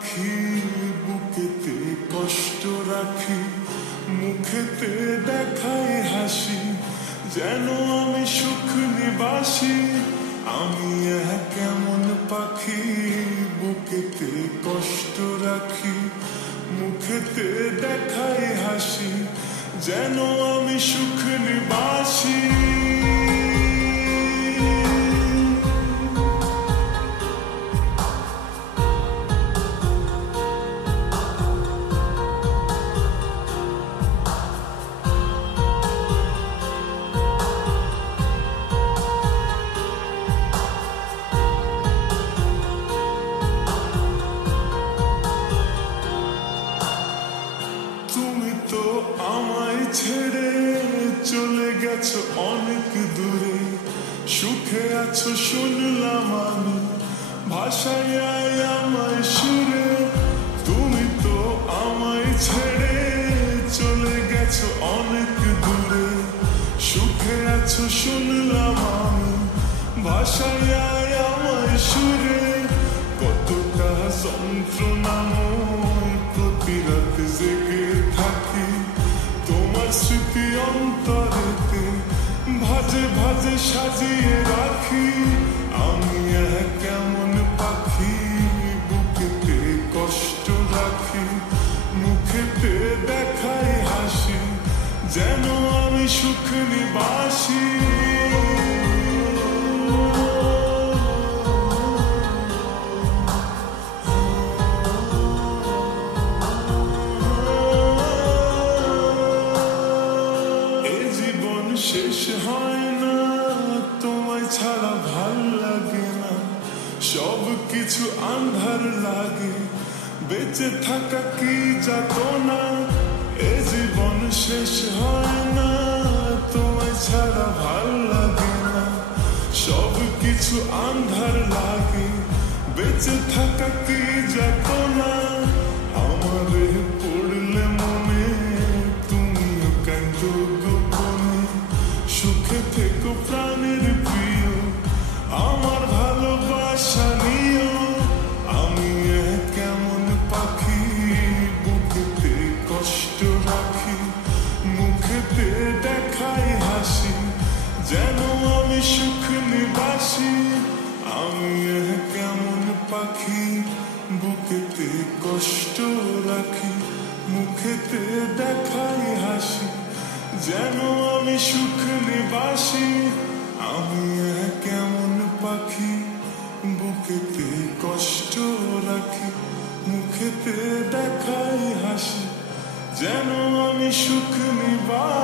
পাখি বুকেতে কষ্ট রাখি, মুখেতে দেখাই হাসি, যেন আমি সুখ নিবাসী। আমি কেমন পাখি বুকেতে কষ্ট রাখি, মুখেতে দেখাই হাসি, যেন আমি সুখ নিবাসী। তুমি তো আমায় ছেড়ে চলে গেছো অনেক দূরে, সুখে আছো শুনলাম আমি ভাষায় আমায় সুরে। তুমি তো আমায় ছেড়ে চলে গেছো অনেক দূরে, সুখে আছো শুনলাম আমি ভাষায় আমায় সুরে। কতটা যন্ত্রণাময় প্রতি রাত জেগে থাকি, তোমার স্মৃতি অন্তরেতে ভাজে ভাজে সাজিয়ে রাখি। আমি কেমন পাখি বুকেতে কষ্ট রাখি, মুখেতে দেখাই হাসি, যেন আমি সুখ নিবাসী। শেষ হয় না তোমায় ছাড়া ভাল লাগে না, সব কিছু আন্ধার লাগে, বেঁচে থাকা কি যাতনা। এ জীবন শেষ হয় না তোমায় ছাড়া ভাল লাগে না, সব কিছু আন্ধার লাগে, বেঁচে থাকা কি যাতনা। আমারে পড়লে মনে তুমিও কাঁদো গোপনে, সুখে থেকো প্রাণের প্রিয়, আমার ভালোবাসা নিও। আমি কেমন পাখি বুকেতে কষ্ট রাখি, মুখেতে দেখাই হাসি, যেন আমি সুখ নিবাসী। আমি কেমন পাখি বুকেতে কষ্ট রাখি, মুখেতে দেখাই হাসি, যেন আমি সুখ নিবাসী। আমি কেমন পাখি বুকেতে কষ্ট রাখি, মুখেতে দেখাই হাসি, যেন আমি সুখ নিবাসী।